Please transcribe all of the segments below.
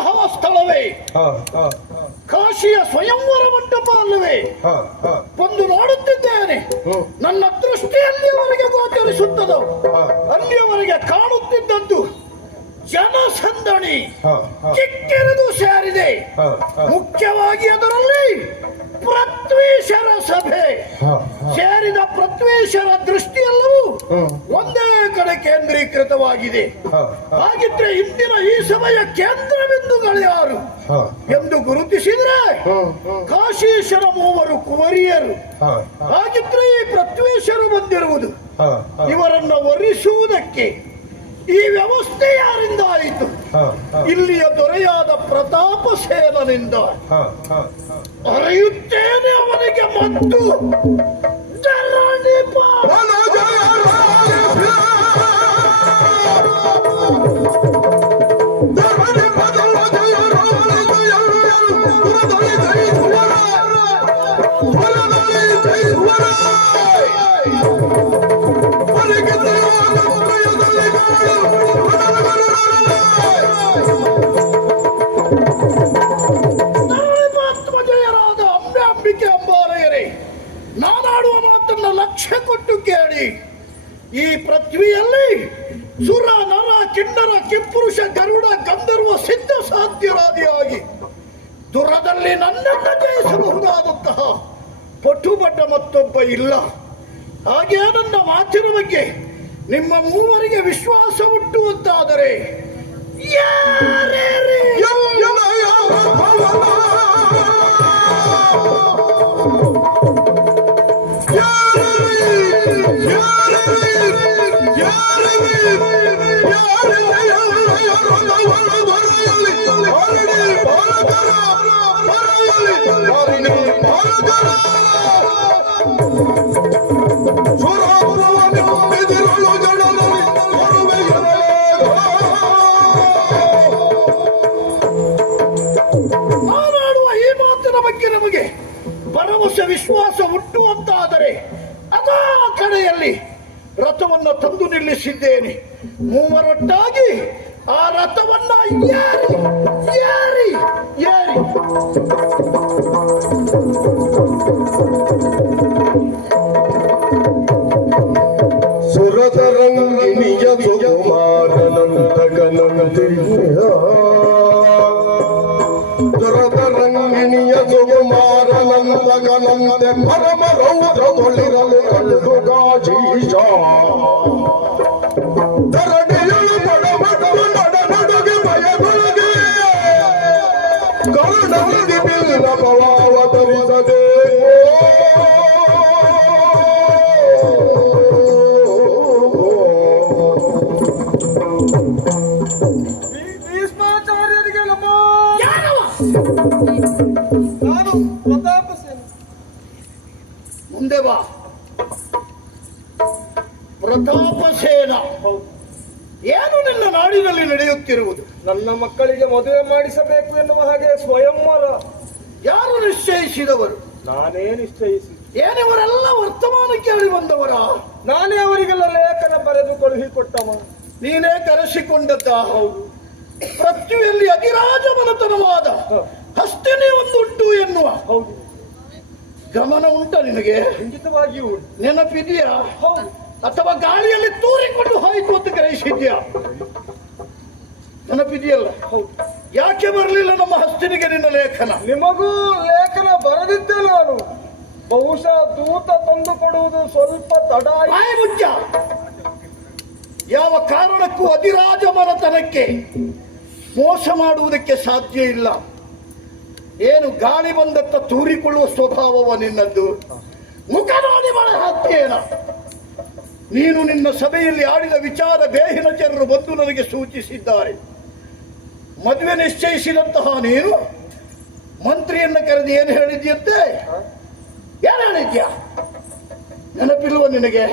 ಇರುವಂತಹ ಸ್ಥಳವೇ ಕಾಶಿಯ ಸ್ವಯಂವರ ಮಂಟಪ ಅಲ್ಲವೇ? ಬಂದು ನೋಡುತ್ತಿದ್ದೇನೆ. ನನ್ನ ದೃಷ್ಟಿ ಅಲ್ಲಿಯವರೆಗೆ ಗೋಚರಿಸುತ್ತದೋ ಅಲ್ಲಿಯವರೆಗೆ ಕಾಣುತ್ತಿದ್ದದ್ದು ಜನಸಂದಣಿ ಕಿಕ್ಕಿರಿದು ಸೇರಿದೆ. ಮುಖ್ಯವಾಗಿ ಅದರಲ್ಲಿ ಪೃಥ್ವೀಶರ ಸಭೆ ಸೇರಿದ ಪೃಥ್ವೀಶರ ದೃಷ್ಟಿಯೆಲ್ಲವೂ ಒಂದೇ ಕಡೆ ಕೇಂದ್ರೀಕೃತವಾಗಿದೆ. ಹಾಗಿದ್ರೆ ಇಂದಿನ ಈ ಸಭೆಯ ಕೇಂದ್ರ ಬಿಂದುಗಳು ಯಾರು ಎಂದು ಗುರುತಿಸಿದ್ರೆ ಕಾಶೀಶರ ಮೂವರು ಕುವರಿಯರು. ಹಾಗಿದ್ರೆ ಈ ಪೃಥ್ವೀಶರು ಬಂದಿರುವುದು ಇವರನ್ನ ವರಿಸುವುದಕ್ಕೆ ಈ ವ್ಯವಸ್ಥೆ ಯಾರಿಂದ ಆಯಿತು? ಇಲ್ಲಿಯ ದೊರೆಯಾದ ಪ್ರತಾಪ ಸೇನನಿಂದ. ಅರಿಯುತ್ತೇನೆ ಅವನಿಗೆ ಮತ್ತು ನಾನಾಡುವ ಮಾತನ್ನ ಲಕ್ಷ್ಯ ಕೊಟ್ಟು ಕೇಳಿ. ಈ ಪೃಥ್ವಿಯಲ್ಲಿ ಸುರ ನರ ಕಿನ್ನರ ಕಿಪ್ಪುರುಷ ಗರುಡ ಗಂಧರ್ವ ಸಿದ್ಧ ಸಾಧ್ಯರಾದಿಯಾಗಿ ದುರದಲ್ಲಿ ನನ್ನನ್ನು ಜಯಿಸಬಹುದಾದಂತಹ ಪಟುಬಡ್ಡ ಮತ್ತೊಬ್ಬ ಇಲ್ಲ. ಹಾಗೆ ನನ್ನ ಮಾತಿನ ಬಗ್ಗೆ ನಿಮ್ಮ ಮೂವರಿಗೆ ವಿಶ್ವಾಸ ಹುಟ್ಟುವಂತಾದರೆ ಮಾತಾಡುವ ಈ ಮಾತಿನ ಬಗ್ಗೆ ನಮಗೆ ಭರವಸೆ ವಿಶ್ವಾಸ ಹುಟ್ಟುವಂತಾದರೆ ಅದಾ ಕಡೆಯಲ್ಲಿ ರಥವನ್ನು ತಂದು ನಿಲ್ಲಿಸಿದ್ದೇನೆ. ಮೂವರೊಟ್ಟಾಗಿ ಆ ರಥವನ್ನ ಏರಿ ಏರಿ ಏರಿ ಸುರತರಂಗಿಣಿಯ ದುರತರಂಗಿಣಿಯ ಸುಗುಮಾರನಂದಗನಂದೆ ಪರಮ ರೌದ್ರ ತೊಳಿರಲು ಕಲ್ಲುಗಾಜೀಶ ಧರಣಿಯಳು ಪಡಬಡವ ನಡುಗೆ ಭಯದೊಳಗೆ ಕರುಣದಿ ಬಿಲ್ಲ ಭವಾವತರಿಸದೆ ನಾನು ಪ್ರತಾಪ ಸೇನ. ಮುಂದೆ ಬಾ. ಪ್ರತಾಪ ಸೇನ, ಏನು ನಿನ್ನ ನಾಡಿನಲ್ಲಿ ನಡೆಯುತ್ತಿರುವುದು? ನನ್ನ ಮಕ್ಕಳಿಗೆ ಮದುವೆ ಮಾಡಿಸಬೇಕು ಎನ್ನುವ ಹಾಗೆ ಸ್ವಯಂವರ. ಯಾರು ನಿಶ್ಚಯಿಸಿದವರು? ನಾನೇ ನಿಶ್ಚಯಿಸಿ. ಏನಿವರೆಲ್ಲ ವರ್ತಮಾನ ಕೇಳಿ ಬಂದವರ? ನಾನೇ ಅವರಿಗೆಲ್ಲ ಲೇಖನ ಬರೆದು ಕಳುಹಿಕೊಟ್ಟವ. ನೀನೇ ಕರೆಸಿಕೊಂಡದ್ದ? ಹೌದು. ಪೃಥ್ವಿಯಲ್ಲಿ ಅಧಿರಾಜ ಮನತನವಾದ ಹಸ್ತಿನಿ ಒಂದುಂಟು ಎನ್ನುವ ಹೌದು ಗಮನ ಉಂಟ ನಿನಗೆ? ಖಂಡಿತವಾಗಿಯೂ ನೆನಪಿದೆಯಾ? ಹೌದು. ಅಥವಾ ಗಾಳಿಯಲ್ಲಿ ತೂರಿಕೊಂಡು ಹೋಯಿತು ಅಂತ ಗ್ರಹಿಸಿದ್ಯಾ? ನೆನಪಿದೆಯಲ್ಲ? ಹೌದು. ಯಾಕೆ ಬರಲಿಲ್ಲ ನಮ್ಮ ಹಸ್ತಿನಿಗೆ ನಿನ್ನ ಲೇಖನ? ನಿಮಗೂ ಲೇಖನ ಬರೆದಿದ್ದೆ ನಾನು. ಬಹುಶಃ ದೂತ ತಂದು ಕೊಡುವುದು ಸ್ವಲ್ಪ ತಡ ಮುಚ್ಚ. ಯಾವ ಕಾರಣಕ್ಕೂ ಅಧಿರಾಜ ಮನತನಕ್ಕೆ ಮೋಸ ಮಾಡುವುದಕ್ಕೆ ಸಾಧ್ಯ ಇಲ್ಲ. ಏನು ಗಾಳಿ ಬಂದತ್ತ ತೂರಿಕೊಳ್ಳುವ ಸ್ವಭಾವವ ನಿನ್ನದ್ದು? ಮುಖ ನೋಡಿ ಮಳೆ ಹಾಕ್ತೇನ? ನೀನು ನಿನ್ನ ಸಭೆಯಲ್ಲಿ ಆಡಿದ ವಿಚಾರ ಬೇಹಿನ ಜನರು ಬಂದು ನನಗೆ ಸೂಚಿಸಿದ್ದಾರೆ. ಮದುವೆ ನಿಶ್ಚಯಿಸಿದಂತಹ ನೀನು ಮಂತ್ರಿಯನ್ನ ಕರೆದು ಏನು ಹೇಳಿದ್ಯಂತೆ? ಏನು ಹೇಳಿದ್ಯಾ? ನೆನಪಿಲ್ವ ನಿನಗೆ?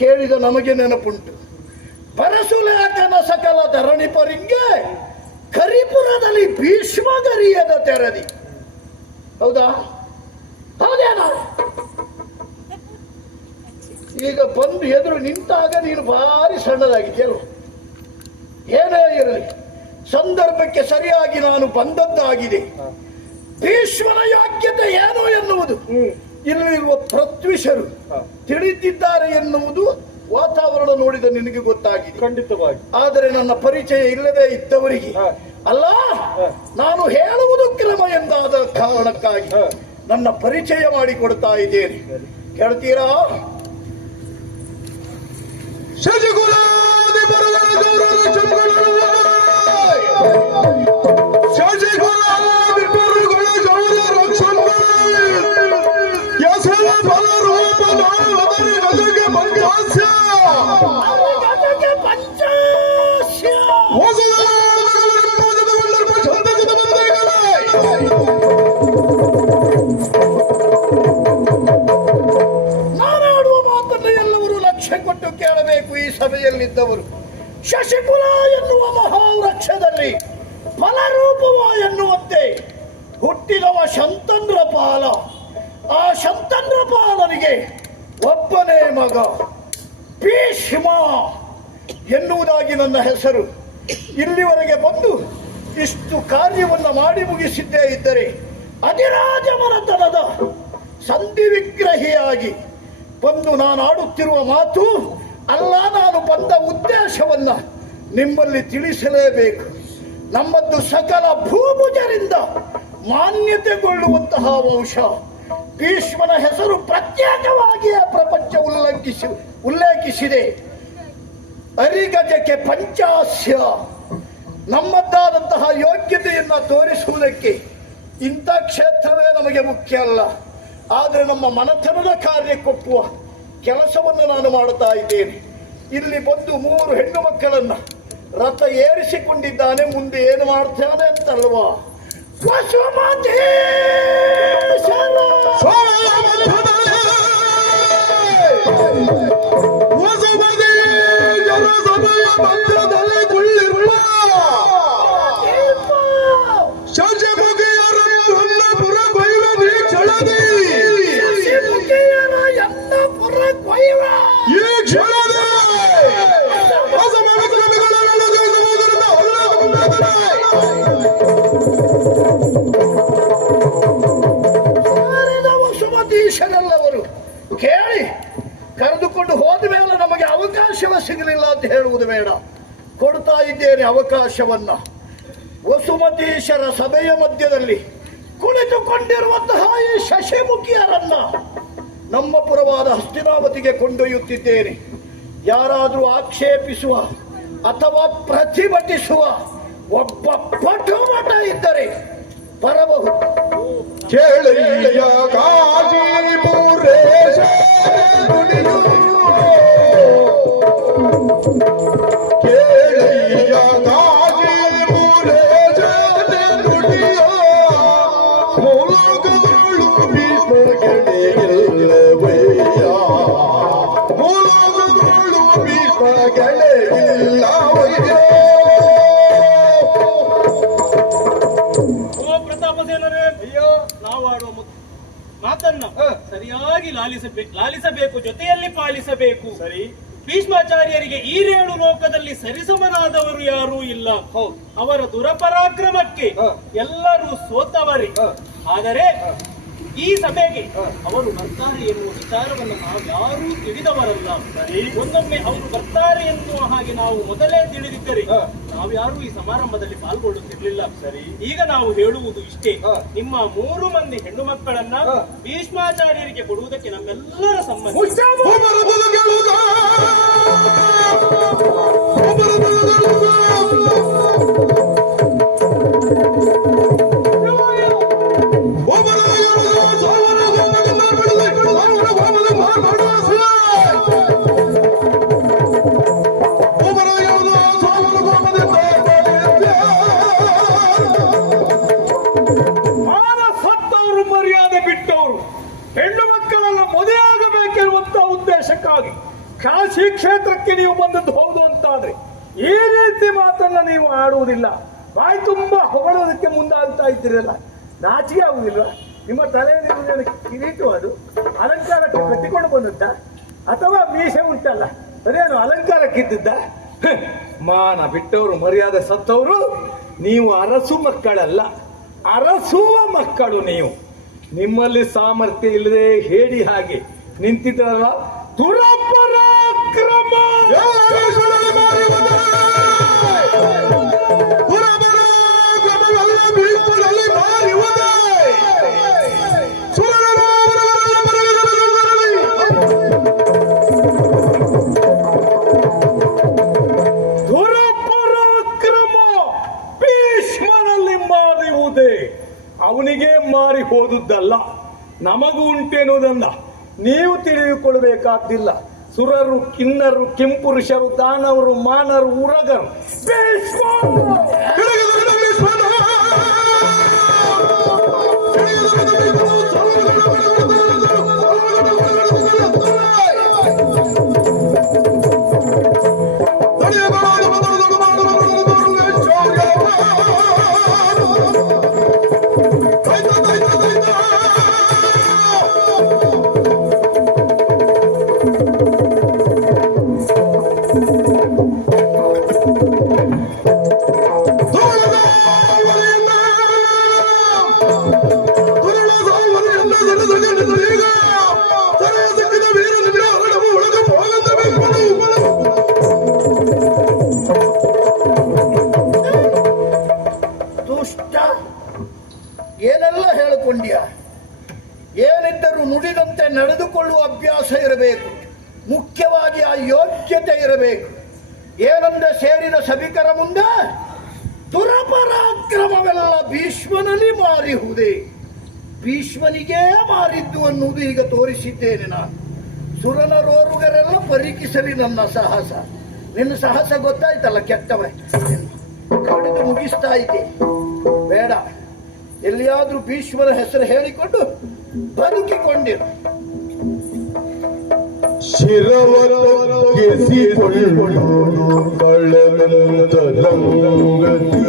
ಕೇಳಿದ ನಮಗೆ ನೆನಪುಂಟು. ಬರಸುಲೇಖನ ಸಕಲ ಧರಣಿಪರಿಂಗೆ ಕರಿಪುರದಲ್ಲಿ ಭೀಷ್ಮಗರಿಯದ ತೆರದಿ. ಹೌದಾ? ಹೌದೇನ? ಈಗ ಬಂದು ಎದುರು ನಿಂತಾಗ ನೀನು ಭಾರಿ ಸಣ್ಣದಾಗಿದ್ಯಲ್ಲ. ಏನೇ ಇರಲಿ, ಸಂದರ್ಭಕ್ಕೆ ಸರಿಯಾಗಿ ನಾನು ಬಂದದ್ದಾಗಿದೆ. ಭೀಷ್ಮನ ಯೋಗ್ಯತೆ ಏನು ಎನ್ನುವುದು ಇಲ್ಲಿರುವ ಪೃಥ್ವಿಷರು ತಿಳಿದಿದ್ದಾರೆ ಎನ್ನುವುದು ವಾತಾವರಣ ನೋಡಿದ ನಿನಗೆ ಗೊತ್ತಾಗಿದೆ. ಖಂಡಿತವಾಗಿ. ಆದರೆ ನನ್ನ ಪರಿಚಯ ಇಲ್ಲದೆ ಇದ್ದವರಿಗೆ ಅಲ್ಲ, ನಾನು ಹೇಳುವುದು ಕ್ರಮ ಎಂದಾದ ಕಾರಣಕ್ಕಾಗಿ ನನ್ನ ಪರಿಚಯ ಮಾಡಿಕೊಡ್ತಾ ಇದ್ದೇನೆ. ಕೇಳ್ತೀರಾ? ನಾನಾಡುವ ಮಾತನ್ನು ಎಲ್ಲವರು ಲಕ್ಷ್ಯ ಕೊಟ್ಟು ಕೇಳಬೇಕು. ಈ ಸಭೆಯಲ್ಲಿದ್ದವರು ಶಶಿಕುಲ ಎನ್ನುವ ಮಹಾವೃಕ್ಷದಲ್ಲಿ ಫಲರೂಪವ ಎನ್ನುವಂತೆ ಹುಟ್ಟಿದವ ಶಂತಂದ್ರ ಪಾಲ. ಆ ಶಂತಂದ್ರ ಪಾಲನಿಗೆ ಒಬ್ಬನೇ ಮಗ ಭೀಷ್ಮ ಎನ್ನುವುದಾಗಿ ನನ್ನ ಹೆಸರು. ಇಲ್ಲಿವರೆಗೆ ಬಂದು ಇಷ್ಟು ಕಾರ್ಯವನ್ನು ಮಾಡಿ ಮುಗಿಸಿದ್ದೇ ಇದ್ದರೆ ಅಧಿರಾಜ ಮನತನದ ಸಂಧಿ ವಿಗ್ರಹಿಯಾಗಿ ಬಂದು ನಾನು ಆಡುತ್ತಿರುವ ಮಾತು ಅಲ್ಲ. ನಾನು ಬಂದ ಉದ್ದೇಶವನ್ನ ನಿಮ್ಮಲ್ಲಿ ತಿಳಿಸಲೇಬೇಕು. ನಮ್ಮದ್ದು ಸಕಲ ಭೂಭುಜರಿಂದ ಮಾನ್ಯತೆಗೊಳ್ಳುವಂತಹ ವಂಶ. ಭೀಷ್ಮನ ಹೆಸರು ಪ್ರತ್ಯೇಕವಾಗಿಯೇ ಪ್ರಪಂಚ ಉಲ್ಲೇಖಿಸಿದೆ. ಅರಿಗಜಕ್ಕೆ ಪಂಚಾಸ್ಯ. ನಮ್ಮದ್ದಾದಂತಹ ಯೋಗ್ಯತೆಯನ್ನು ತೋರಿಸುವುದಕ್ಕೆ ಇಂಥ ಕ್ಷೇತ್ರವೇ ನಮಗೆ ಮುಖ್ಯ ಅಲ್ಲ. ಆದರೆ ನಮ್ಮ ಮನತನದ ಕಾರ್ಯಕ್ಕೊಪ್ಪುವ ಕೆಲಸವನ್ನು ನಾನು ಮಾಡುತ್ತಾ ಇದ್ದೇನೆ. ಇಲ್ಲಿ ಬಂದು 3 ಹೆಣ್ಣು ಮಕ್ಕಳನ್ನ ರಥ ಏರಿಸಿಕೊಂಡಿದ್ದಾನೆ. ಮುಂದೆ ಏನು ಮಾಡ್ತಾನೆ ಅಂತಲ್ವಾ? ವಸುಮತೀಶರೆಲ್ಲವರು ಕೇಳಿ ಕರೆದುಕೊಂಡು ಹೋದ ಮೇಲೆ ನಮಗೆ ಅವಕಾಶವೇ ಸಿಗಲಿಲ್ಲ ಅಂತ ಹೇಳುವುದು ಬೇಡ. ಕೊಡ್ತಾ ಇದ್ದೇನೆ ಅವಕಾಶವನ್ನ. ವಸುಮತೀಶರ ಸಭೆಯ ಮಧ್ಯದಲ್ಲಿ ಕುಳಿತುಕೊಂಡಿರುವಂತಹ ಈ ಶಶಿಮುಖಿಯರನ್ನ ನಮ್ಮ ಪುರವಾದ ಹಸ್ತಿನಾವತಿಗೆ ಕೊಂಡೊಯ್ಯುತ್ತಿದ್ದೇನೆ. ಯಾರಾದರೂ ಆಕ್ಷೇಪಿಸುವ ಅಥವಾ ಪ್ರತಿಭಟಿಸುವ ಒಬ್ಬ ಪಟುಮಟ ಇದ್ದರೆ ಬರಬಹುದು. ಕೇಳಿಯ ಕಾಜಿಪುರೇಶ ಕೇಳಿಯ ಕಾಜಿಪುರೇಶ ನುಡಿಯೋ ಮೂಲಗಳು ಭೀಷ್ಮಗೆಳೆಯಿಲ್ಲವಯ್ಯ ಮೂಲಗಳು ಭೀಷ್ಮಗೆಳೆಯಿಲ್ಲವಯ್ಯ. ನಾವು ಆಡುವ ಮಾತನ್ನ ಸರಿಯಾಗಿ ಲಾಲಿಸಬೇಕು, ಜೊತೆಯಲ್ಲಿ ಪಾಲಿಸಬೇಕು. ಸರಿ. ಭೀಷ್ಮಾಚಾರ್ಯರಿಗೆ ಈ 7 ಲೋಕದಲ್ಲಿ ಸರಿಸಮನಾದವರು ಯಾರೂ ಇಲ್ಲ. ಅವರ ದುರಪರಾಕ್ರಮಕ್ಕೆ ಎಲ್ಲರೂ ಸೋತವರೇ. ಆದರೆ ಈ ಸಭೆಗೆ ಅವರು ಬರ್ತಾರೆ ಎನ್ನುವ ವಿಚಾರವನ್ನು ನಾವು ಯಾರೂ ತಿಳಿದವರಲ್ಲ. ಒಂದೊಮ್ಮೆ ಅವರು ಬರ್ತಾರೆ ಎನ್ನುವ ಹಾಗೆ ನಾವು ಮೊದಲೇ ತಿಳಿದಿದ್ದರೆ ನಾವ್ಯಾರೂ ಈ ಸಮಾರಂಭದಲ್ಲಿ ಪಾಲ್ಗೊಳ್ಳುತ್ತಿರ್ಲಿಲ್ಲ. ಸರಿ. ಈಗ ನಾವು ಹೇಳುವುದು ಇಷ್ಟೇ, ನಿಮ್ಮ 3 ಮಂದಿ ಹೆಣ್ಣು ಮಕ್ಕಳನ್ನ ಭೀಷ್ಮಾಚಾರ್ಯರಿಗೆ ಕೊಡುವುದಕ್ಕೆ ನಮ್ಮೆಲ್ಲರ ಸಮ್ಮತಿ. ಕಾಶಿ ಕ್ಷೇತ್ರಕ್ಕೆ ನೀವು ಬಂದದ್ದು ಹೌದು ಅಂತಾದ್ರೆ ಈ ರೀತಿ ಮಾತನ್ನ ನೀವು ಆಡುವುದಿಲ್ಲ. ಬಾಯಿ ತುಂಬಾ ಹೊಗಳೋದಕ್ಕೆ ಮುಂದಾಗ್ತಾ ಇದ್ದೀರಲ್ಲ, ನಾಚಿಕೆ ಆಗುವುದಿಲ್ವಾ? ನಿಮ್ಮ ತಲೆಯಲ್ಲಿ ಕಿರೀಟ ಅದು ಅಲಂಕಾರಕ್ಕೆ ಕಟ್ಟಿಕೊಂಡು ಬಂದದ್ದ ಅಥವಾ ಮೀಸೆ ಉಂಟಲ್ಲ ಅದೇನು ಅಲಂಕಾರಕ್ಕಿದ್ದ? ಮಾನ ಬಿಟ್ಟವರು, ಮರ್ಯಾದೆ ಸತ್ತವರು ನೀವು ಅರಸು ಮಕ್ಕಳಲ್ಲ, ಅರಸುವ ಮಕ್ಕಳು ನೀವು. ನಿಮ್ಮಲ್ಲಿ ಸಾಮರ್ಥ್ಯ ಇಲ್ಲದೆ ಹೇಳಿ ಹಾಗೆ ನಿಂತಿದ್ರಲ್ಲ, ದುರಪರಾಕ್ರಮ. ದುರಪರಾಕ್ರಮ ಭೀಷ್ಮನಲ್ಲಿ ಮಾರಿಯುವುದೇ. ಅವನಿಗೆ ಮಾರಿ ಹೋದುದಲ್ಲ, ನಮಗೂ ಉಂಟೆನ್ನುವುದನ್ನ ನೀವು ತಿಳಿದುಕೊಳ್ಳಬೇಕಾದ್ದಿಲ್ಲ. ಸುರರು, ಕಿನ್ನರು, ಕಿಂಪುರುಷರು, ದಾನವರು, ಮಾನರು, ಉರಗರು ದುಷ್ಟ, ಏನೆಲ್ಲ ಹೇಳಿಕೊಂಡ್ಯ? ಏನಿದ್ದರೂ ನುಡಿದಂತೆ ನಡೆದುಕೊಳ್ಳುವ ಅಭ್ಯಾಸ ಇರಬೇಕು. ಮುಖ್ಯವಾಗಿ ಆ ಯೋಗ್ಯತೆ ಇರಬೇಕು. ಏನಂದ ಸೇರಿದ ಸಭಿಕರ ಮುಂದೆ ದುರಪರಾಕ್ರಮವೆಲ್ಲ ಭೀಷ್ಮನಲ್ಲಿ ಮಾರಿಹುದೇ. ಭೀಷ್ಮನಿಗೇ ಮಾರಿದ್ದು ಅನ್ನುವುದು ಈಗ ತೋರಿಸಿದ್ದೇನೆ ನಾನು. ಸುರನರೋರುಗರೆಲ್ಲ ಪರೀಕ್ಷಿಸಲಿ ನನ್ನ ಸಾಹಸ. ನಿನ್ನ ಸಾಹಸ ಗೊತ್ತಾಯ್ತಲ್ಲ ಕೆಟ್ಟವೇ, ಕಡಿದು ಮುಗಿಸ್ತಾ ಇದ್ದೆ. ಬೇಡ, ಎಲ್ಲಿಯಾದ್ರೂ ಭೀಷ್ಮನ ಹೆಸರು ಹೇಳಿಕೊಂಡು ಬದುಕಿಕೊಂಡಿರು. ಶಿರವಗೆಸಿಕೊಳ್ಳುವುದು ಕಳ್ಳನಂತ ಲಂಗತಿ